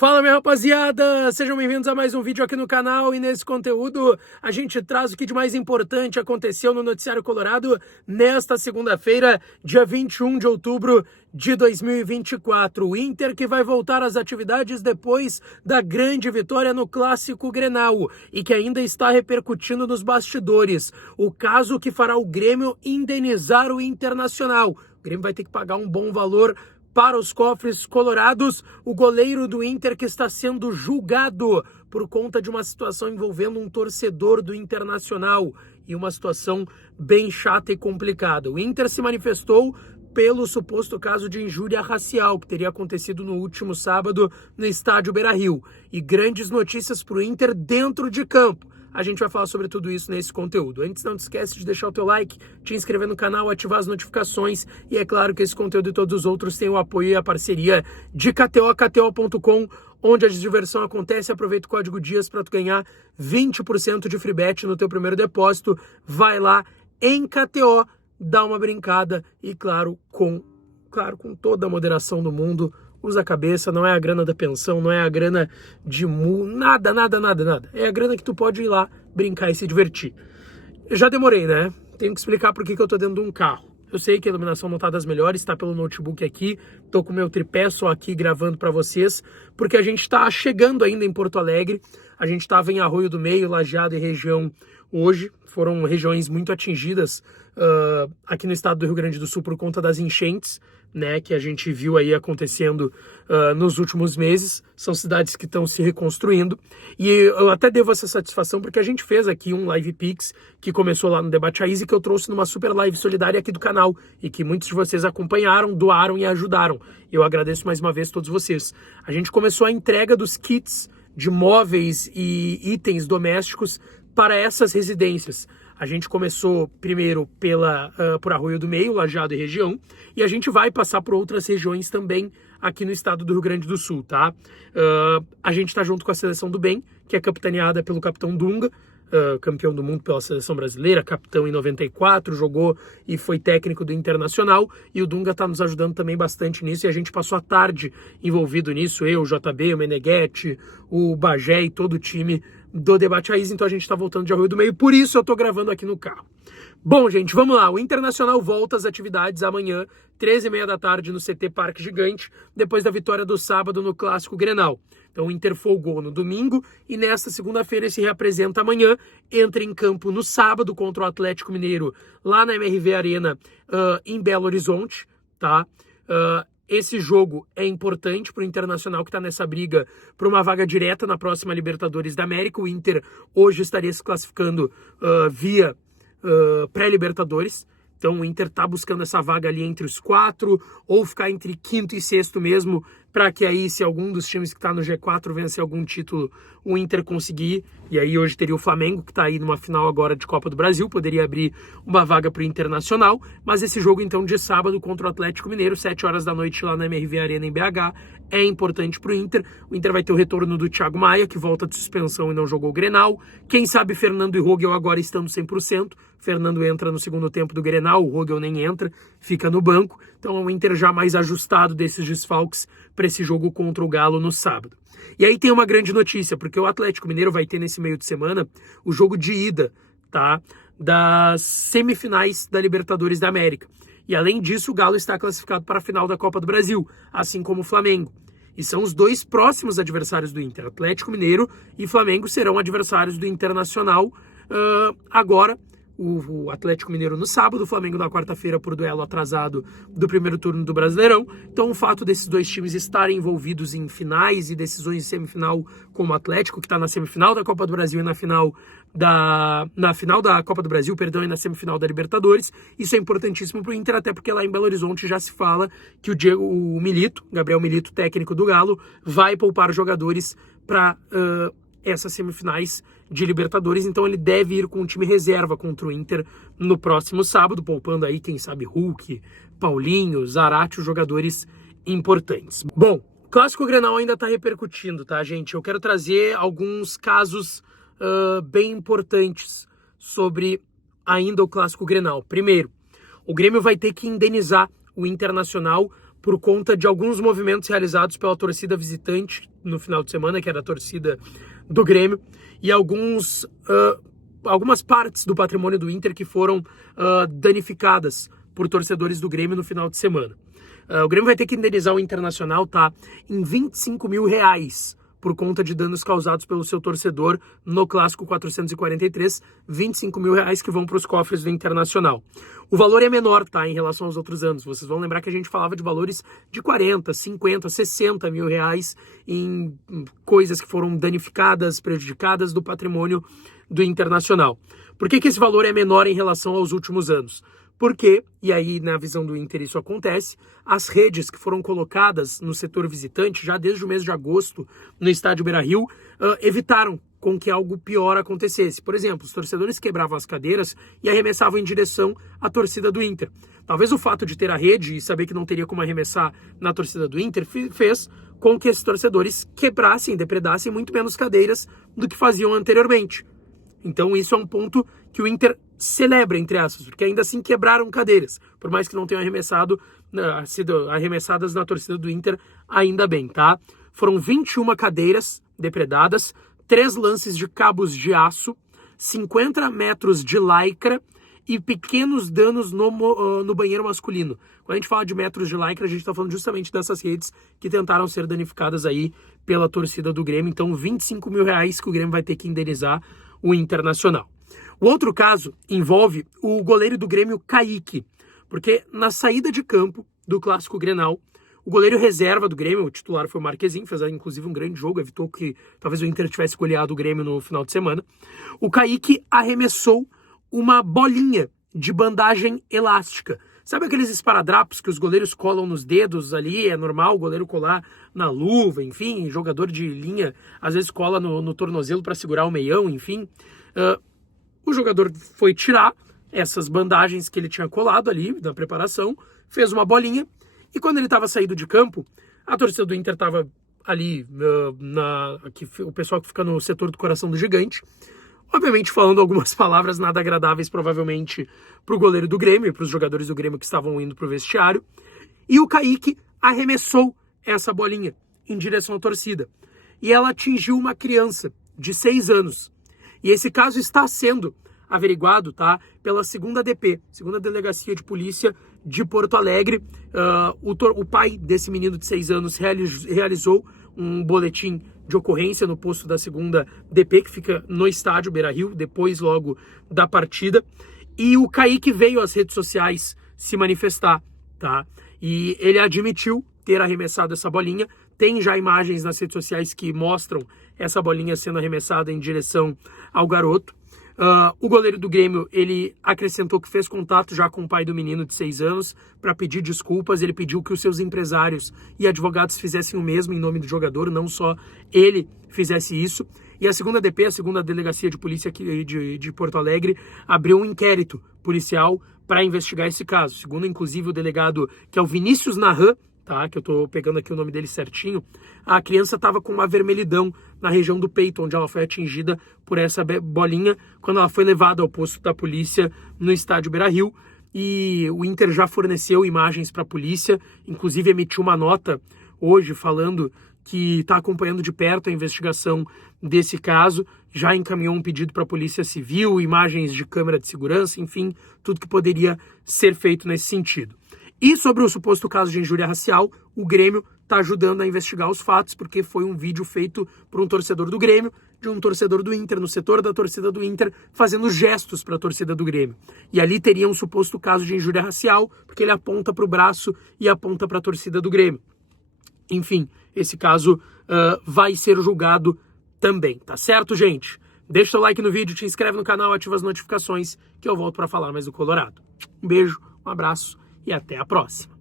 Fala, minha rapaziada! Sejam bem-vindos a mais um vídeo aqui no canal, e nesse conteúdo a gente traz o que de mais importante aconteceu no Noticiário Colorado nesta segunda-feira, dia 21 de outubro de 2024. O Inter que vai voltar às atividades depois da grande vitória no Clássico Grenal e que ainda está repercutindo nos bastidores. O caso que fará o Grêmio indenizar o Internacional. O Grêmio vai ter que pagar um bom valor para os cofres colorados. O goleiro do Inter que está sendo julgado por conta de uma situação envolvendo um torcedor do Internacional e uma situação bem chata e complicada. O Inter se manifestou pelo suposto caso de injúria racial que teria acontecido no último sábado no estádio Beira-Rio. E grandes notícias para o Inter dentro de campo. A gente vai falar sobre tudo isso nesse conteúdo. Antes, não te esquece de deixar o teu like, te inscrever no canal, ativar as notificações. E é claro que esse conteúdo e todos os outros têm o apoio e a parceria de KTO, KTO.com, onde a diversão acontece. Aproveita o código DIAS para tu ganhar 20% de free bet no teu primeiro depósito. Vai lá em KTO, dá uma brincada e, claro, com toda a moderação do mundo. Usa a cabeça, não é a grana da pensão, não é a grana de nada. É a grana que tu pode ir lá brincar e se divertir. Eu já demorei, né? Tenho que explicar por que eu tô dentro de um carro. Eu sei que a iluminação não tá das melhores, tá pelo notebook aqui, tô com o meu tripé só aqui gravando para vocês, porque a gente tá chegando ainda em Porto Alegre. A gente tava em Arroio do Meio, Lajeado e região hoje. Foram regiões muito atingidas aqui no estado do Rio Grande do Sul por conta das enchentes, né, que a gente viu aí acontecendo nos últimos meses. São cidades que estão se reconstruindo, e eu até devo essa satisfação porque a gente fez aqui um Live Pix que começou lá no Debate Raiz e que eu trouxe numa super live solidária aqui do canal, e que muitos de vocês acompanharam, doaram e ajudaram. Eu agradeço mais uma vez todos vocês. A gente começou a entrega dos kits de móveis e itens domésticos para essas residências. A gente começou primeiro por Arroio do Meio, Lajeado e região, e a gente vai passar por outras regiões também aqui no estado do Rio Grande do Sul, tá? A gente está junto com a Seleção do Bem, que é capitaneada pelo capitão Dunga, campeão do mundo pela seleção brasileira, capitão em 94, jogou e foi técnico do Internacional, e o Dunga está nos ajudando também bastante nisso, e a gente passou a tarde envolvido nisso, eu, o JB, o Meneghetti, o Bagé e todo o time do Debate Raiz. Então a gente está voltando de Arroio do Meio, por isso eu tô gravando aqui no carro. Bom, gente, vamos lá. O Internacional volta às atividades amanhã, 13h30 da tarde, no CT Parque Gigante, depois da vitória do sábado no Clássico Grenal. Então o Inter folgou no domingo e nesta segunda-feira ele se reapresenta amanhã, entra em campo no sábado contra o Atlético Mineiro, lá na MRV Arena, em Belo Horizonte, tá? Esse jogo é importante para o Internacional, que está nessa briga por uma vaga direta na próxima Libertadores da América. O Inter hoje estaria se classificando via pré-Libertadores. Então o Inter está buscando essa vaga ali entre os 4, ou ficar entre quinto e sexto mesmo, para que aí, se algum dos times que está no G4 vencer algum título, o Inter conseguir. E aí hoje teria o Flamengo, que está aí numa final agora de Copa do Brasil, poderia abrir uma vaga para o Internacional. Mas esse jogo então de sábado contra o Atlético Mineiro, 7 horas da noite lá na MRV Arena em BH, é importante para o Inter. O Inter vai ter o retorno do Thiago Maia, que volta de suspensão e não jogou o Grenal. Quem sabe Fernando e Rogel agora estando 100%. Fernando entra no segundo tempo do Grenal, o Rogel nem entra, fica no banco. Então o Inter já mais ajustado desses desfalques para esse jogo contra o Galo no sábado. E aí tem uma grande notícia, porque o Atlético Mineiro vai ter nesse meio de semana o jogo de ida, tá, das semifinais da Libertadores da América. E além disso, o Galo está classificado para a final da Copa do Brasil, assim como o Flamengo. E são os dois próximos adversários do Inter. Atlético Mineiro e Flamengo serão adversários do Internacional agora. O Atlético Mineiro no sábado, o Flamengo na quarta-feira por duelo atrasado do primeiro turno do Brasileirão. Então o fato desses dois times estarem envolvidos em finais e decisões de semifinal, como o Atlético, que está na semifinal da Copa do Brasil e na final da Copa do Brasil, e na semifinal da Libertadores, isso é importantíssimo para o Inter, até porque lá em Belo Horizonte já se fala que Gabriel Milito, técnico do Galo, vai poupar os jogadores para essas semifinais de Libertadores. Então ele deve ir com o time reserva contra o Inter no próximo sábado, poupando aí, quem sabe, Hulk, Paulinho, Zarate, os jogadores importantes. Bom, o Clássico Grenal ainda está repercutindo, tá, gente? Eu quero trazer alguns casos bem importantes sobre ainda o Clássico Grenal. Primeiro, o Grêmio vai ter que indenizar o Internacional por conta de alguns movimentos realizados pela torcida visitante no final de semana, que era a torcida do Grêmio, e algumas partes do patrimônio do Inter que foram danificadas por torcedores do Grêmio no final de semana. O Grêmio vai ter que indenizar o Internacional, tá, em R$25 mil por conta de danos causados pelo seu torcedor no Clássico 443, R$25 mil que vão para os cofres do Internacional. O valor é menor, tá, em relação aos outros anos. Vocês vão lembrar que a gente falava de valores de 40, 50, 60 mil reais em coisas que foram danificadas, prejudicadas do patrimônio do Internacional. Por que esse valor é menor em relação aos últimos anos? Porque, e aí na visão do Inter isso acontece, as redes que foram colocadas no setor visitante, já desde o mês de agosto, no estádio Beira-Rio, evitaram com que algo pior acontecesse. Por exemplo, os torcedores quebravam as cadeiras e arremessavam em direção à torcida do Inter. Talvez o fato de ter a rede e saber que não teria como arremessar na torcida do Inter fez com que esses torcedores quebrassem, depredassem muito menos cadeiras do que faziam anteriormente. Então isso é um ponto que o Inter celebra, entre aspas, porque ainda assim quebraram cadeiras, por mais que não tenham sido arremessadas na torcida do Inter, ainda bem, tá? Foram 21 cadeiras depredadas, 3 lances de cabos de aço, 50 metros de lycra e pequenos danos no banheiro masculino. Quando a gente fala de metros de lycra, a gente está falando justamente dessas redes que tentaram ser danificadas aí pela torcida do Grêmio. Então, R$25 mil que o Grêmio vai ter que indenizar o Internacional. O outro caso envolve o goleiro do Grêmio, Kaique, porque na saída de campo do Clássico Grenal, o goleiro reserva do Grêmio, o titular foi o Marquezinho, fez inclusive um grande jogo, evitou que talvez o Inter tivesse goleado o Grêmio no final de semana. O Kaique arremessou uma bolinha de bandagem elástica. Sabe aqueles esparadrapos que os goleiros colam nos dedos ali? É normal o goleiro colar na luva, enfim, jogador de linha às vezes cola no tornozelo para segurar o meião, enfim. O jogador foi tirar essas bandagens que ele tinha colado ali na preparação, fez uma bolinha, e quando ele estava saindo de campo, a torcida do Inter estava ali, o pessoal que fica no setor do coração do gigante, obviamente falando algumas palavras nada agradáveis provavelmente para o goleiro do Grêmio e para os jogadores do Grêmio que estavam indo para o vestiário, e o Kaique arremessou essa bolinha em direção à torcida, e ela atingiu uma criança de 6 anos. E esse caso está sendo averiguado, tá, pela segunda DP, segunda Delegacia de Polícia de Porto Alegre. O pai desse menino de 6 anos realizou um boletim de ocorrência no posto da segunda DP, que fica no estádio Beira-Rio, depois logo da partida. E o Kaique veio às redes sociais se manifestar, tá? E ele admitiu ter arremessado essa bolinha. Tem já imagens nas redes sociais que mostram essa bolinha sendo arremessada em direção ao garoto. O goleiro do Grêmio, ele acrescentou que fez contato já com o pai do menino de 6 anos para pedir desculpas. Ele pediu que os seus empresários e advogados fizessem o mesmo em nome do jogador, não só ele fizesse isso. E a segunda DP, a segunda Delegacia de Polícia aqui de Porto Alegre, abriu um inquérito policial para investigar esse caso. Segundo, inclusive, o delegado, que é o Vinícius Narran, tá, que eu tô pegando aqui o nome dele certinho, a criança estava com uma vermelhidão na região do peito, onde ela foi atingida por essa bolinha, quando ela foi levada ao posto da polícia no estádio Beira-Rio. E o Inter já forneceu imagens para a polícia, inclusive emitiu uma nota hoje falando que está acompanhando de perto a investigação desse caso, já encaminhou um pedido para a Polícia Civil, imagens de câmera de segurança, enfim, tudo que poderia ser feito nesse sentido. E sobre o suposto caso de injúria racial, o Grêmio está ajudando a investigar os fatos, porque foi um vídeo feito por um torcedor do Grêmio, de um torcedor do Inter, no setor da torcida do Inter, fazendo gestos para a torcida do Grêmio. E ali teria um suposto caso de injúria racial, porque ele aponta para o braço e aponta para a torcida do Grêmio. Enfim, esse caso vai ser julgado também, tá certo, gente? Deixa o like no vídeo, te inscreve no canal, ativa as notificações, que eu volto para falar mais do Colorado. Um beijo, um abraço e até a próxima.